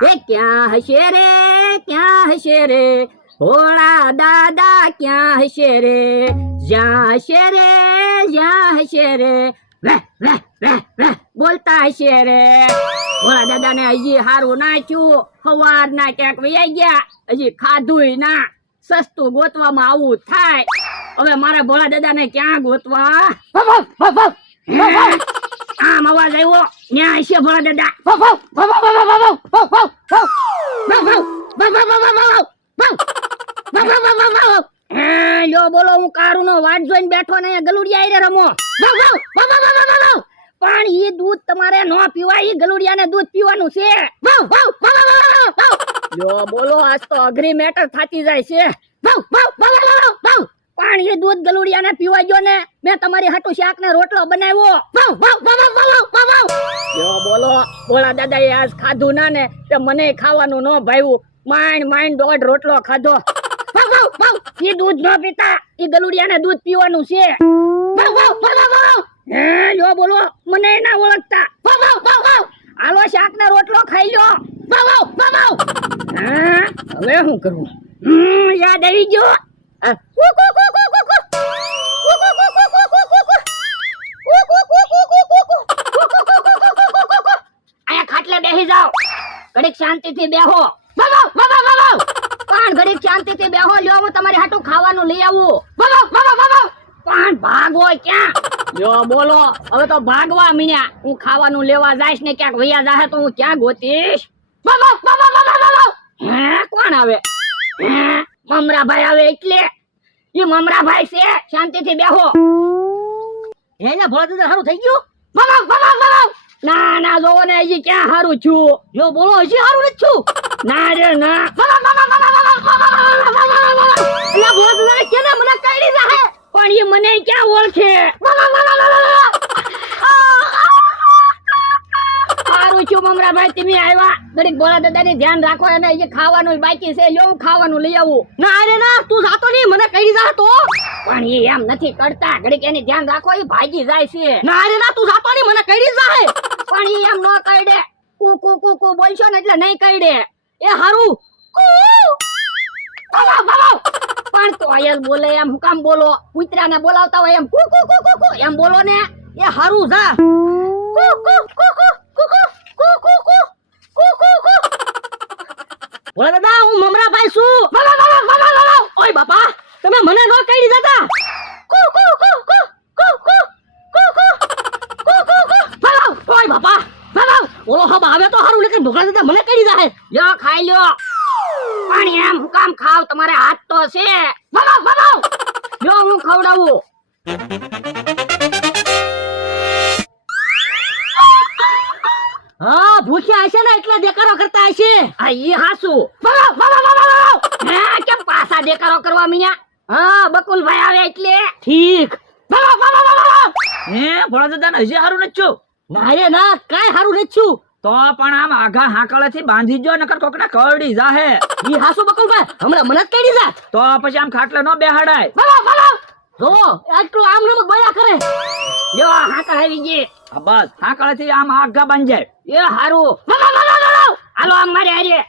એ ક્યાં હશે રે ભોળા દાદા ક્યાં હશે રે જ્યાં હશે રે વેહ વેહ વેહ વેહ બોલતા હશે રે ભોળા દાદા ને હજી હારું નાખ્યું સવાર ના ક્યાંક વૈયા ગયા હજી ખાધુંય ના સસ્તું ગોતવામાં આવું થાય હવે મારે ભોળા દાદા ને ક્યાં ગોતવા આમ અવાજ આવ્યો ન્યા હશે ભોળા દાદા લ્યો બોલો હું કારું નો વાટ જોઈને બેઠો ને ગલુડિયા આઈ રમો પણ ઈ દૂધ તમારે નો પીવાય ઈ ગલુડિયા ને દૂધ પીવાનું છે લ્યો બોલો આજ તો અઘરી મેટર થાતી જાય છે પણ ઈ દૂધ ગલુડિયા ને પીવા ગયો ને મેં તમારી હાટુ શાક ને રોટલો બનાવ્યો લ્યો બોલો ભોળા દાદા એ આજ ખાધું ના ને તે મને ખાવાનું ન ભાવ્યું માંડ દોઢ રોટલો ખાધો ઈ દૂધ ન પીતા ઈ ગલુડિયા ને દૂધ પીવાનું છે હે લ્યો બોલો મને ના ઓળખતા હાલો શાક ને રોટલો ખાઈ લ્યો હવે શું કરું યાદ આવી ગયો આયા ખાટલે બેસી જાઓ ઘડીક શાંતિથી બેહો પણ ઘડીક શાંતિથી બેહો લ્યો હું તમારી હાટુ ખાવાનું લઈ આવું પણ ભાગો ક્યાં લ્યો બોલો હવે તો ભાગવા મીણ્યા હું ખાવાનું લેવા જઈશ ને ક્યાંક વૈયા જાહે તો હું ક્યાં ગોતીશ હે કોણ આવે હે મમરાભાઈ આવે એટલે ઈ મમરાભાઈ છે શાંતિથી બેહો એના ભોળા દાદા હારું થઈ ગયું ના જોવો ને હજી ક્યાં હારું છું જો બોલો હજી હારું નથી છું ના રે ના એલા ભોળા દાદા કેને મને કાઢી જાહે પણ ઈ મને ક્યાં ઓળખે હારું છું મમરાભાઈ તમે આવ્યા દરેક ભોળા દાદા ને ધ્યાન રાખો અને એ ખાવાનું બાકી છે લ્યો હું ખાવાનું લઈ આવું ના રે ના તું જાતો નહીં મને કહી જા તો પણ એ એમ નથી કરતા ઘડીક એની ધ્યાન રાખો એ ભાગી જાય છે ના રે ના તું જાતો નહીં મને કહી જા પણ એ એમ ન કહી દે કુ બોલશો ને એટલે નહીં કહી દે એ હારું પણ કોયલ બોલે એમ હું કામ બોલો કૂતરા ને બોલાવતા હોય એમ કુ એમ બોલો ને એ હારું જા ભોળા દાદા હું મમરાભાઈ છું ઓય બાપા તમે મને નો કહી જતા ઓય બાપા ઓલો હબ આવે તો હારું લેકિન ભોળા દાદા મને કહી જાહે લ્યો ખાઈ લ્યો પાણી એમ હું કામ ખાવ તમારે હાથ તો છે લ્યો હું ખવડાવું હા ભૂખ્યા હશે ને એટલે દેકારો કરતા હશે આ ઈ હાસુ હે કેમ પાછા દેકારો કરવા મીયા હા બકુલભાઈ આવે એટલે ઠીક હે ભોળા દાદા ને હજી હારું નથી છું ના રે ના કાઈ હારું નથી છું તો પણ આમ આઘા હાકળે થી બાંધી જો નકર કોક ને કરડી જાહે ઈ હાસુ બકુલભાઈ હમણાં મને જ કહી જાત તો પછી આમ ખાટલે નો બેહાડાય જો આટલું આમ નમ બોયા કરે લ્યો હાકા આવી ગઈ આ બસ હાકળે થી આમ આઘા બાંધી જાય એ હારું હાલો આમ મારે હારે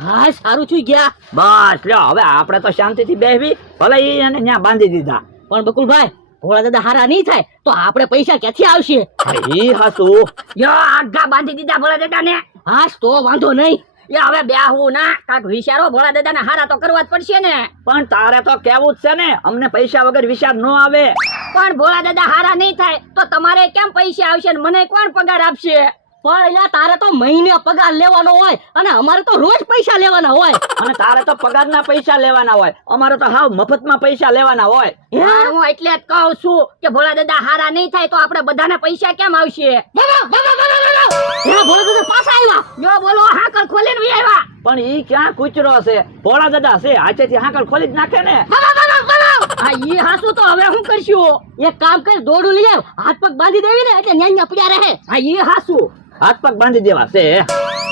હા સારું છું ગયા બસ લ્યો હવે આપણે તો શાંતિથી બેહવી ભલે ઈ એને ન્યા બાંધી દીધા પણ બકુલભાઈ ભોળા દાદા હારા નહીં થાય તો આપણે પૈસા ક્યાંથી આવશે ઈ હાસુ યો આઘા બાંધી દીધા ભોળા દાદા ને હાસ તો વાંધો નહીં એ હવે બેહું ના કાક વિચારો ભોળા દાદા ને હારા તો કરવા જ પડશે ને પણ તારે તો કેવું જ છે ને અમને પૈસા વગર વિચાર નો આવે પણ ભોળા દાદા હારા નહીં થાય તો તમારે કેમ પૈસા આવશે ને મને કોણ પગાર આપશે પણ એલા તારે તો મહિને પગાર લેવાનો હોય અને અમારે તો રોજ પૈસા લેવાના હોય અને તારે તો પગારના પૈસા લેવાના હોય અમારે તો હાવ મફતમાં પૈસા લેવાના હોય હું એટલે જ કહું છું કે ભોળા દાદા હારા નહીં થાય તો આપણે બધાના પૈસા કેમ આવશે ભોળા દાદા પાછા આવ્યા જો બોલો હાકલ ખોલીને વી આવ્યા પણ ઈ ક્યાં કૂચરો છે ભોળા દાદા છે હાથેથી હાકલ ખોલી જ નાખે ને આ ઈ હાસુ તો હવે શું કરશું એક કામ કર દોડું લઈ આવ હાથ પગ બાંધી દેવી ને એટલે ન્યા પડ્યા રહે આ ઈ હાસુ હાથ પગ બાંધી દેવા છે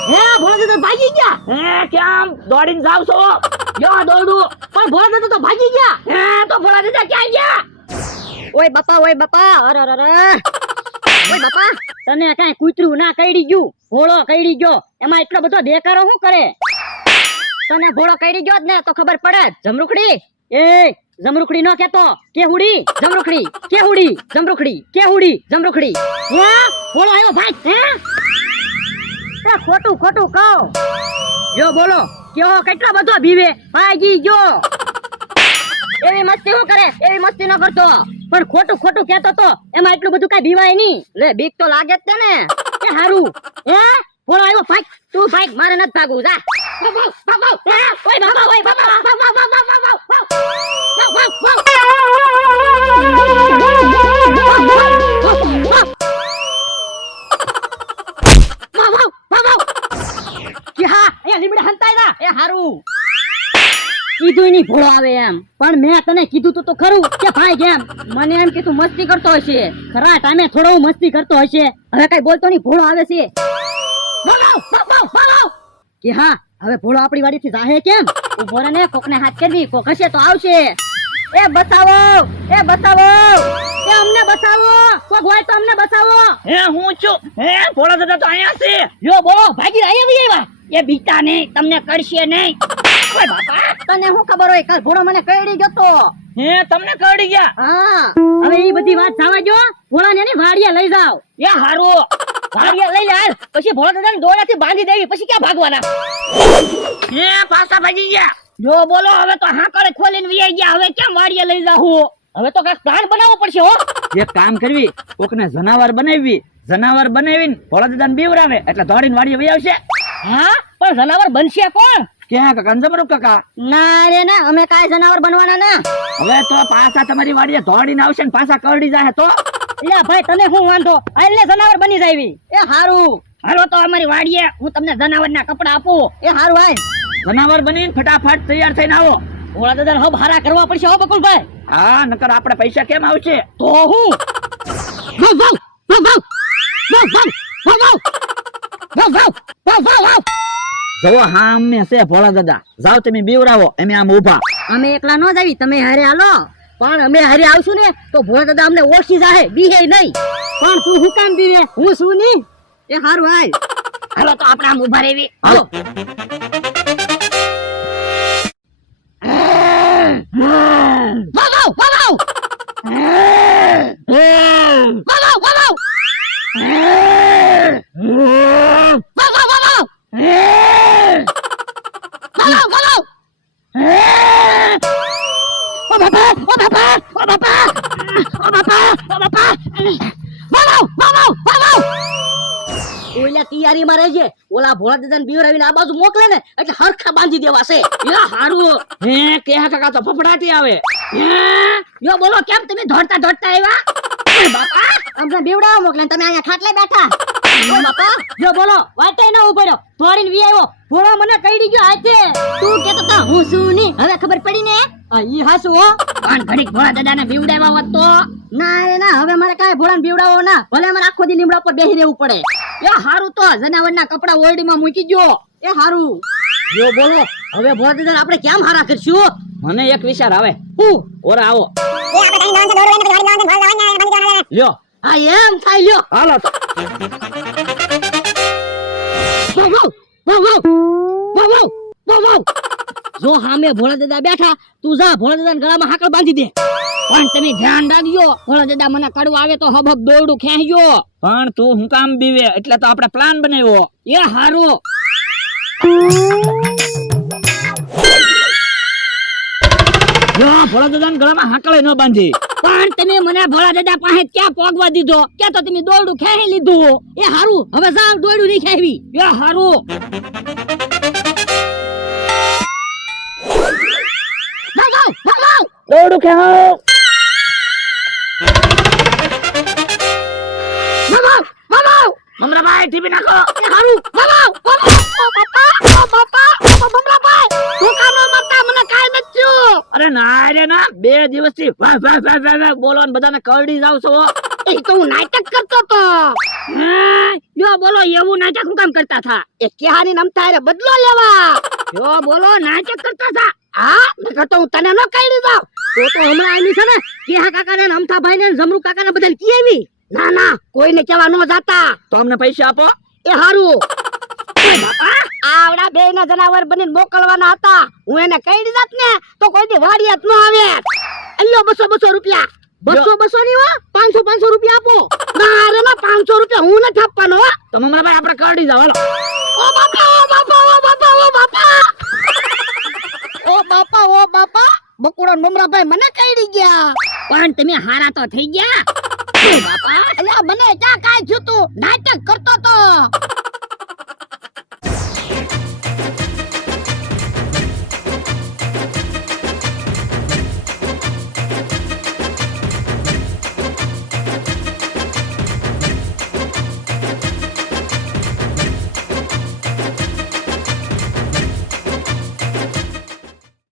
હે ભોળા દાદા ભાગી ગયા હે કેમ દોડીને જાવ છો જો દોડું પણ ભોળા દાદા તો ભાગી ગયા હે તો ભોળા દાદા ક્યાં ગયા ઓય બાપા અરે ઓય બાપા તને કાંઈ કૂતરું ના કઈડી ગયું, ભોળો કઈડી ગયો, એમાં એટલો બધો દેકારો શું કરે? તને ભોળો કઈડી ગયો જ ને તો ખબર પડે. જમરૂખડી એ જમરૂખડી નો કેતો, કેહુડી જમરૂખડી, કેહુડી જમરૂખડી, કેહુડી જમરૂખડી. હે ભોળો આવ્યો ભાઈ. હે તે ખોટું ખોટું કહો. જો બોલો કેવો કેટલો બધો બીવે, ભાગી ગયો. એવી મસ્તી શું કરે? એવી મસ્તી ન કરતો, પણ ખોટું ખોટું કેતો તો એમાં એટલું બધું કઈ બીવાય નહીં. લે બીક તો લાગે જ છે ને. એ હારું હે ભોળો આવ્યો ભાગ, તું ભાગ, મારે નથી ભાગવું. જા ઓય બાબા, ઓય બાબા, એ હારું કીધું નહીં ભોળો આવે એમ, પણ મેં તને કીધું તો ખરું કે ભાઈ કેમ મને એમ કે તું મસ્તી કરતો હશે. ખરા ટાઈમે થોડો હું મસ્તી કરતો હશે. હવે કઈ બોલતો નહીં, ભોળો આવે છે. કે હા હવે ભોળો આપણી વાડીથી જાહે કેમ? ઉભો રહે ને, કોકને હાથ કરવી, કોક હશે તો આવશે. એ બસાવો, એ બસાવો, એ અમને બસાવો, કોક હોય તો અમને બસાવો. હે હું છું. હે ભોળા દાદા તો અહીંયા છે. જો બોલો ભાગી આવ્યા. એ બીતા નહીં, તમને કડશે નહીં. ઓય બાપા તને શું ખબર હોય, કાલ ભોળો મને કઈડી ગયો તો. હે તમને કરડી ગયા. હા હવે એ બધી વાત જવા જો, ભોળાને ની વાડીએ લઈ જાવ. એ હારું વાડીએ લઈ લે હાલ, પછી ભોળા દાદાને દોરાથી બાંધી દેવી, પછી ક્યાં ભાગવાના? હે પાછા ભાગી ગયા. જો બોલો હવે તો હાકડે ખોલીને વિયાઈ ગયા, હવે કેમ વાડીએ લઈ જાવું? હવે તો કાંઈક પ્લાન બનાવવો પડશે હો. એક કામ કરવી, કોકને જનાવર બનાવવી, જનાવર બનાવીને ભોળા દાદાને બીવરાવે એટલે દોડીને વાડીએ વહી આવશે. હા પણ જનાવર બનશે કોણ? ક્યાં કાકા? જમરૂખ કાકા. ના રે ના, અમે કાંઈ જનાવર બનવાના ના. હવે તો પાછા તમારી વાડીએ દોડીને આવશે ને પાછા કરડી જાય તો. લે ભાઈ તને શું વાંધો, આલે જનાવર બની જાવી. એ હારું હાલો તો અમારી વાડીએ હું તમને જનાવરના કપડા આપું. એ હારું હાલ, જનાવર બનીને ફટાફટ તૈયાર થઈને આવો. ભોળા દાદા હબ હારા કરવા પડશે હો બકુલભાઈ. હા નકર આપણે પૈસા કેમ આવશે? તો હું જવો હા અમને છે ભોળા દાદા, જાઓ તમે બીવરાવો, અમે આમ ઊભા. અમે એકલા નો જાવી, તમે હારે હાલો. પણ અમે હારે આવશું ને તો ભોળા દાદા અમને ઓળખી જાહે, બીહે નહીં. પણ તું હું કામ બીવે, હું શું નહીં. એ હારું હાલ, હાલો તો આપણે આમ ઊભા રહેવી. હાલો ઓલા તૈયારીમાં રહેજે. ઓલા ભોળા દાદાને બીવરાવીને આ બાજુ મોકલે ને એટલે હરખા બાંધી દેવાશે. યા હારું. હે કે કાકા તો ફફડાટી આવે. યો બોલો કેમ તમે દોડતા દોડતા આવ્યા? ઓય બાપા અમને બીવડાવા મોકલે ને તમે અહીંયા ખાટલે બેઠા. ઓય બાપા યો બોલો વાટે ન ઉભો રહ્યો, દોડીને વી આવ્યો. ભોળો મને કઈડી ગયો હાથે. તું કેતો તા હું શું ની, હવે ખબર પડી ને? ઈ હાસુ હો. પણ ઘડીક ભોળા દાદાને બીવડાવવા હોત તો. ના રે ના, હવે મારે કાંઈ ભોળાને બીવડાવવો ના, ભલે મારે આખો દી લીમડા પર બેહી રહેવું પડે. એ હારું તો જનાવરના કપડા ઓરડીમાં મૂકી ગયો. એ હારું. યો બોલો હવે ભોળા દાદાને આપણે કેમ હારા કરશું? મને એક વિચાર આવે. હું ઓરા આવો. લ્યો આ એમ થાય લ્યો. હાલો તો. જો હામે ભોળા દાદા બેઠા, તું જા ભોળા દાદાના ગળામાં હાકળ બાંધી દે. પણ તમે ધ્યાન રાખજો, ભોળા દાદા મને કડવા આવે તો હબ હબ દોરડું ખેંચજો. પણ તું હું કામ બીવે, એટલે તો આપણે પ્લાન બનાવ્યો. એ હારું. જો ભોળા દાદાના ગળામાં હાકળે ન બાંધી. પણ તમે મને ભોળા દાદા પાસે ક્યાં પોગવા દીધો? ક્યાં તો તમે દોરડું ખેંચી લીધું. એ હારું, હવે જા દોરડું નહીં ખેંચવી. એ હારું. દોડું ખેંચો. મમરાભાઈ ટીપી નાખો. એ હારું. ઓ બાપા, મમરાભાઈ તું કાનો મરતા, મને કાઈ નથી થયું. અરે ના રે ના, 2 દિવસથી વાહ વાહ વાહ વાહ વાહ બોલો ને બધાને કરડી જાવ છો. એ તો હું નાટક કરતો તો. જો બોલો એવું નાટક હું કામ કરતા થા? એ કેહાની નમતા રે બદલો લેવા. જો બોલો નાટક કરતા થા. હા નકર તો હું તને ન કાઢી દઉં. તો હમણાં આવી છે ને કેહા કાકા ને અમથા ભાઈ ને જમરૂ કાકા ને બધાને કી આવી. ના ના કોઈને કેવા ન જાતા. તો અમને પૈસા આપો. એ હારું. આવડા બે ના જનાવર બનીને મોકલવાના હતા. હું એને કહી દીધાત ને તો કોઈ દી વાડિયાત ન આવે. અલ્યો 200 રૂપિયા. 200 ની હો, 500 રૂપિયા આપો. ના રે ના 500 રૂપિયા હું નથી આપવાનો હો. તો મમરાભાઈ આપણે કાઢી જાવ હાલો. ઓ બાપા ઓ બાપા ઓ બાપા ઓ બાપા ઓ બાપા ઓ બાપા બકુડો મમરાભાઈ મને કઈડી ગયા. પણ તમે હારા તો થઈ ગયા. બાપા અલ્યા મને ક્યાં કાઈ થયું તું નાટક કરતો તો.